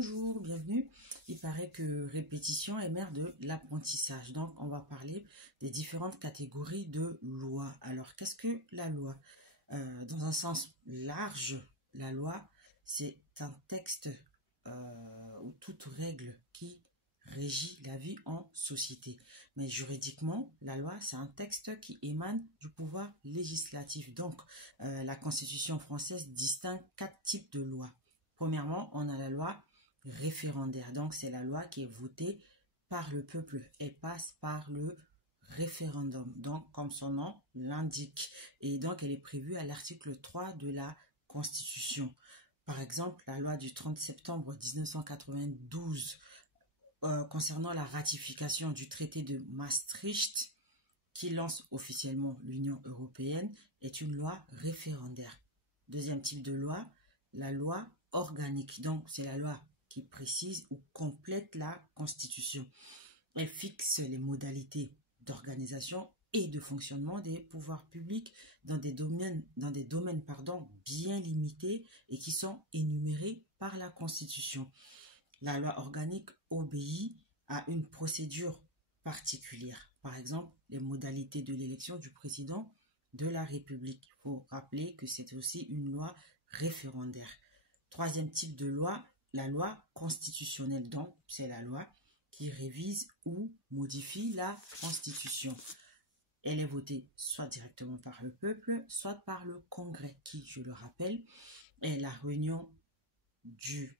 Bonjour, bienvenue. Il paraît que répétition est mère de l'apprentissage. Donc, on va parler des différentes catégories de lois. Alors, qu'est-ce que la loi? Dans un sens large, la loi, c'est un texte ou toute règle qui régit la vie en société. Mais juridiquement, la loi, c'est un texte qui émane du pouvoir législatif. Donc, la Constitution française distingue 4 types de lois. Premièrement, on a la loi référendaire. Donc, c'est la loi qui est votée par le peuple et passe par le référendum. Donc, comme son nom l'indique. Et donc, elle est prévue à l'article 3 de la Constitution. Par exemple, la loi du 30 septembre 1992 concernant la ratification du traité de Maastricht, qui lance officiellement l'Union européenne, est une loi référendaire. Deuxième type de loi, la loi organique. Donc, c'est la loi qui précise ou complète la Constitution. Elle fixe les modalités d'organisation et de fonctionnement des pouvoirs publics dans des domaines bien limités et qui sont énumérés par la Constitution. La loi organique obéit à une procédure particulière. Par exemple, les modalités de l'élection du président de la République. Il faut rappeler que c'est aussi une loi référendaire. Troisième type de loi, la loi constitutionnelle. Donc, c'est la loi qui révise ou modifie la Constitution. Elle est votée soit directement par le peuple, soit par le Congrès, qui, je le rappelle, est la réunion du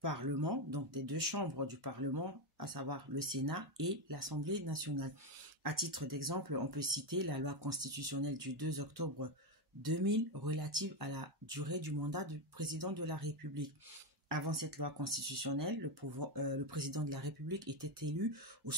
Parlement, donc des deux chambres du Parlement, à savoir le Sénat et l'Assemblée nationale. À titre d'exemple, on peut citer la loi constitutionnelle du 2 octobre 2000 relative à la durée du mandat du président de la République. Avant cette loi constitutionnelle, le président de la République était élu au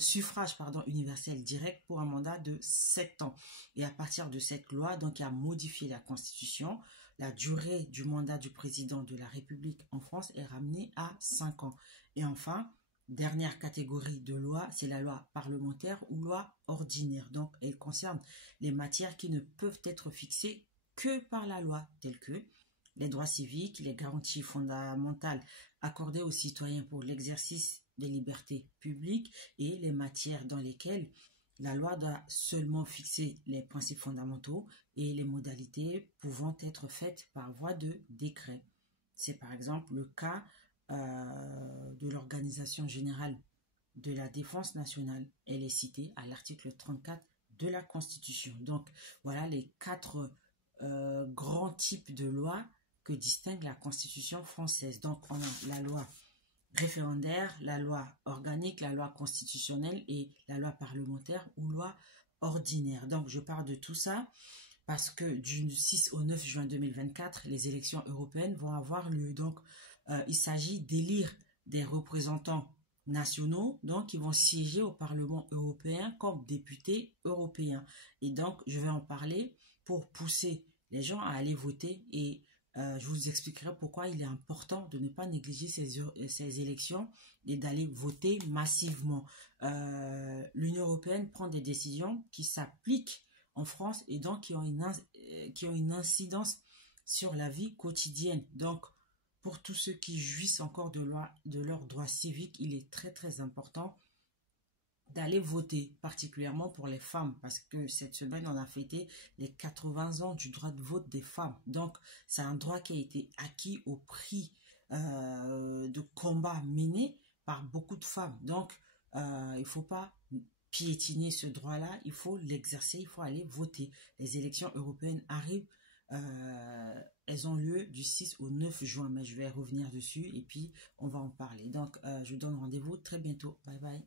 suffrage universel direct pour un mandat de 7 ans. Et à partir de cette loi, donc, qui a modifié la Constitution, la durée du mandat du président de la République en France est ramenée à 5 ans. Et enfin, dernière catégorie de loi, c'est la loi parlementaire ou loi ordinaire. Donc, elle concerne les matières qui ne peuvent être fixées que par la loi, telles que les droits civiques, les garanties fondamentales accordées aux citoyens pour l'exercice des libertés publiques et les matières dans lesquelles la loi doit seulement fixer les principes fondamentaux et les modalités pouvant être faites par voie de décret. C'est par exemple le cas de l'Organisation générale de la défense nationale. Elle est citée à l'article 34 de la Constitution. Donc, voilà les 4 grands types de lois que distingue la Constitution française. Donc, on a la loi référendaire, la loi organique, la loi constitutionnelle et la loi parlementaire ou loi ordinaire. Donc, je parle de tout ça parce que du 6 au 9 juin 2024, les élections européennes vont avoir lieu. Donc, il s'agit d'élire des représentants nationaux, donc qui vont siéger au Parlement européen comme députés européens. Et donc, je vais en parler pour pousser les gens à aller voter et je vous expliquerai pourquoi il est important de ne pas négliger ces élections et d'aller voter massivement. L'Union européenne prend des décisions qui s'appliquent en France et donc qui ont une incidence sur la vie quotidienne. Donc, pour tous ceux qui jouissent encore de leurs droits civiques, il est très très important d'aller voter, particulièrement pour les femmes, parce que cette semaine, on a fêté les 80 ans du droit de vote des femmes. Donc, c'est un droit qui a été acquis au prix de combats menés par beaucoup de femmes. Donc, il ne faut pas piétiner ce droit-là, il faut l'exercer, il faut aller voter. Les élections européennes arrivent, elles ont lieu du 6 au 9 juin, mais je vais revenir dessus et puis on va en parler. Donc, je vous donne rendez-vous très bientôt. Bye bye.